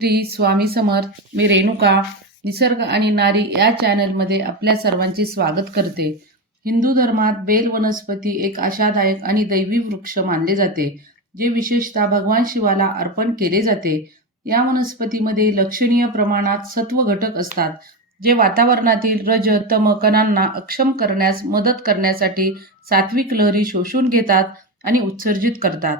श्री स्वामी समर्थ मी रेणुका निसर्ग आणि नारी या चॅनलमध्ये आपल्या सर्वांचे स्वागत करते. हिंदू धर्मात बेल वनस्पती एक आशादायक आणि दैवी वृक्ष मानले जाते जे विशेषतः भगवान शिवाला अर्पण केले जाते. या वनस्पतीमध्ये लक्षणीय प्रमाणात सत्व घटक असतात जे वातावरणातील रज तम कणांना अक्षम करण्यास मदत करण्यासाठी सात्विक लहरी शोषून घेतात आणि उत्सर्जित करतात.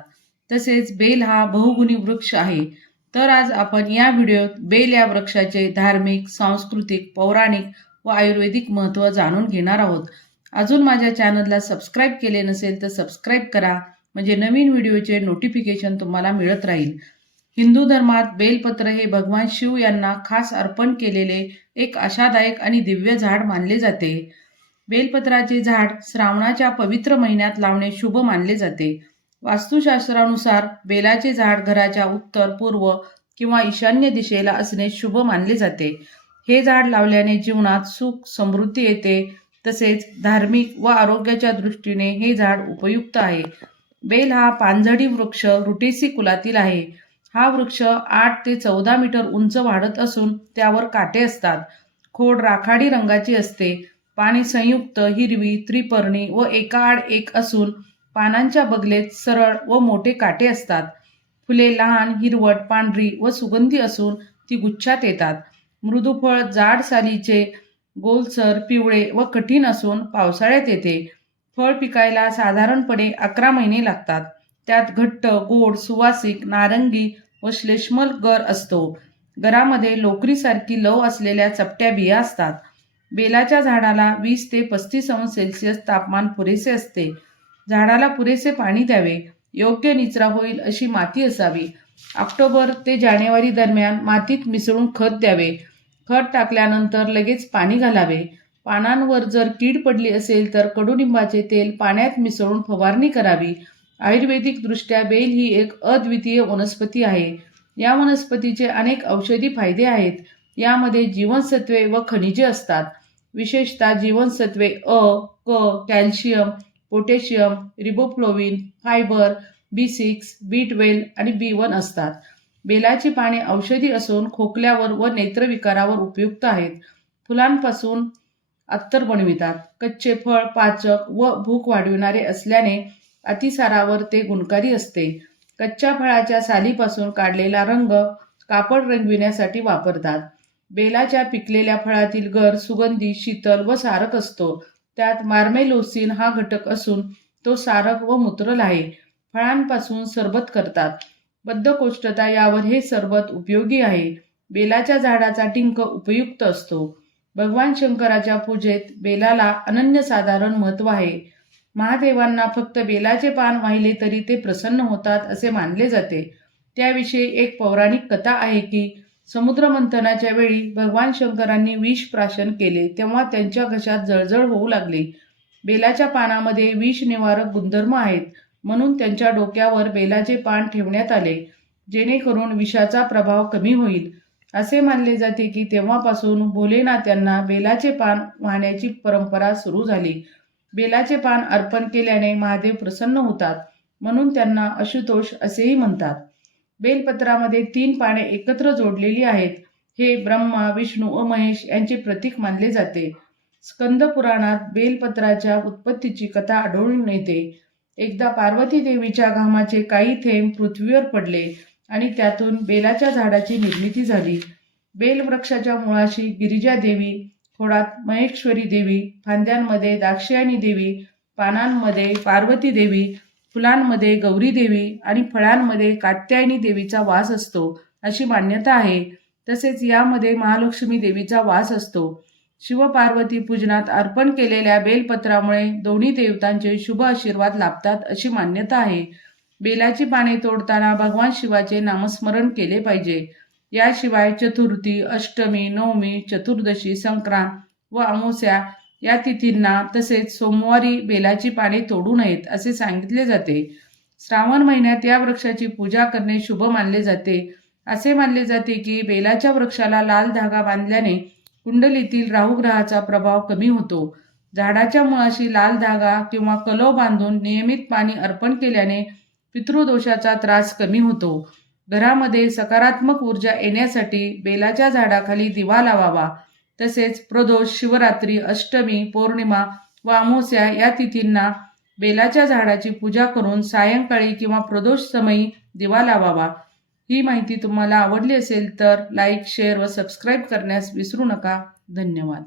तसेच बेल हा बहुगुणी वृक्ष आहे. तर आज आपण या व्हिडिओत बेल या वृक्षाचे धार्मिक सांस्कृतिक पौराणिक व आयुर्वेदिक महत्त्व जाणून घेणार आहोत. अजून माझ्या चॅनलला सबस्क्राईब केले नसेल तर सबस्क्राईब करा म्हणजे नवीन व्हिडिओचे नोटिफिकेशन तुम्हाला मिळत राहील. हिंदू धर्मात बेलपत्र हे भगवान शिव यांना खास अर्पण केलेले एक आशादायक आणि दिव्य झाड मानले जाते. बेलपत्राचे झाड श्रावणाच्या पवित्र महिन्यात लावणे शुभ मानले जाते. वास्तुशास्त्रानुसार बेलाचे झाड घराच्या उत्तर पूर्व किंवा ईशान्य दिशेला असणे शुभ मानले जाते. हे झाड लावल्याने जीवनात सुख समृद्धी येते. तसेच धार्मिक व आरोग्याच्या दृष्टीने हे झाड उपयुक्त आहे. बेल हा पानझडी वृक्ष रुटेसी कुलातील आहे. हा वृक्ष आठ ते चौदा मीटर उंच वाढत असून त्यावर काटे असतात. खोड राखाडी रंगाची असते. पाणी संयुक्त हिरवी त्रिपर्णी व एकाआड एक असून पानांच्या बगलेत सरळ व मोठे काटे असतात. फुले लहान हिरवट पांढरी व सुगंधी असून ती गुच्छात येतात. मृदुफळ जाड सालीचे गोलसर पिवळे व कठीण असून पावसाळ्यात येते. फळ पिकायला साधारणपणे अकरा महिने लागतात. त्यात घट्ट गोड सुवासिक नारंगी व श्लेष्मल गर असतो. गरामध्ये लोकरीसारखी लव असलेल्या चपट्या बिया असतात. बेलाच्या झाडाला वीस ते पस्तीस अंश सेल्सिअस तापमान पुरेसे असते. झाडाला पुरेसे पाणी द्यावे योग्य निचरा होईल अशी माती असावी. ऑक्टोबर ते जानेवारी दरम्यान मातीत मिसळून खत द्यावे. खत टाकल्यानंतर लगेच पाणी घालावे. पानांवर जर कीड पडली असेल तर कडुनिंबाचे तेल पाण्यात मिसळून फवारणी करावी. आयुर्वेदिकदृष्ट्या बेल ही एक अद्वितीय वनस्पती आहे. या वनस्पतीचे अनेक औषधी फायदे आहेत. यामध्ये जीवनसत्वे व खनिजे असतात. विशेषतः जीवनसत्वे अ क calcium potassium riboflavin fibre B six B twelve आणि बी वन असतात. बेलाची पाने औषधी असून खोकल्यावर व नेत्रविकारावर उपयुक्त आहेत. फुलांपासून अत्तर बनवितात. कच्चे फळ पाचक व भूक वाढविणारे असल्याने अतिसारावर ते गुणकारी असते. कच्च्या फळाच्या सालीपासून काढलेला रंग कापड रंगविण्यासाठी वापरतात. बेलाच्या पिकलेल्या फळातील गर सुगंधी शीतल व सारक असतो. त्यात मार्मेलोसिन हा घटक असून तो सारक व मूत्रल आहे. फळांपासून सरबत करतात. बद्धकोष्ठता यावर हे सरबत उपयोगी आहे. बेलाच्या झाडाचा टिंक उपयुक्त असतो. भगवान शंकराच्या पूजेत बेलाला अनन्यसाधारण महत्त्व आहे. महादेवांना फक्त बेलाचे पान वाहिले तरी ते प्रसन्न होतात असे मानले जाते. त्याविषयी एक पौराणिक कथा आहे की समुद्रमंथनाच्या वेळी भगवान शंकरांनी विष प्राशन केले तेव्हा त्यांच्या घशात जळजळ होऊ लागली. बेलाच्या पानामध्ये विष निवारक गुणधर्म आहेत म्हणून त्यांच्या डोक्यावर बेलाचे पान ठेवण्यात आले जेणेकरून विषाचा प्रभाव कमी होईल. असे मानले जाते की तेव्हापासून भोलेनाथांना बेलाचे पान वाहण्याची परंपरा सुरू झाली. बेलाचे पान अर्पण केल्याने महादेव प्रसन्न होतात म्हणून त्यांना अशुतोष असेही म्हणतात. बेलपत्रामध्ये तीन पाने एकत्र जोडलेली आहेत. हे ब्रह्मा विष्णू व महेश यांचे प्रतीक मानले जाते. स्कंद पुराणात बेलपत्राच्या उत्पत्तीची कथा आढळून येते. एकदा पार्वती देवीच्या घामाचे काही थेंब पृथ्वीवर पडले आणि त्यातून बेलाच्या झाडाची निर्मिती झाली. बेल वृक्षाच्या मुळाशी गिरिजा देवी खोडात महेश्वरी देवी फांद्यांमध्ये दाक्षायणी देवी पानांमध्ये पार्वती देवी फुलांमध्ये गौरी देवी आणि फळांमध्ये कात्यायनी देवीचा वास असतो अशी मान्यता आहे. तसेच यामध्ये महालक्ष्मी देवीचा वास असतो. शिवपार्वती पूजनात अर्पण केलेल्या बेलपत्रामुळे दोन्ही देवतांचे शुभ आशीर्वाद लाभतात अशी मान्यता आहे. बेलाची पाने तोडताना भगवान शिवाचे नामस्मरण केले पाहिजे. याशिवाय चतुर्थी अष्टमी नवमी चतुर्दशी संक्रांत व अमावस्या या तिथींना तसेच सोमवारी बेलाची पाने तोडू नयेत असे सांगितले जाते. श्रावण महिन्यात या वृक्षाची पूजा करणे शुभ मानले जाते. असे मानले जाते की बेलाच्या वृक्षाला लाल धागा बांधल्याने कुंडलीतील राहुग्रहाचा प्रभाव कमी होतो. झाडाच्या मुळाशी लाल धागा किंवा कलव बांधून नियमित पाणी अर्पण केल्याने पितृदोषाचा त्रास कमी होतो. घरामध्ये सकारात्मक ऊर्जा येण्यासाठी बेलाच्या झाडाखाली दिवा लावावा. तसेच प्रदोष शिवरात्री अष्टमी पौर्णिमा व अमावस्या या तिथींना बेलाच्या झाडाची पूजा करून सायंकाळी किंवा प्रदोष समयी दिवा लावावा. ही माहिती तुम्हाला आवडली असेल तर लाईक शेअर व सबस्क्राईब करण्यास विसरू नका. धन्यवाद.